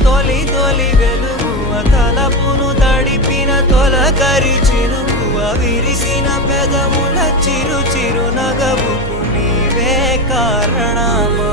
తొలి తొలి వెలుగువ తలపును తడిపిన తొలకరి చినుకువ విరిసిన పెదముల చిరు చిరు నగవుకు నీవే కారణమా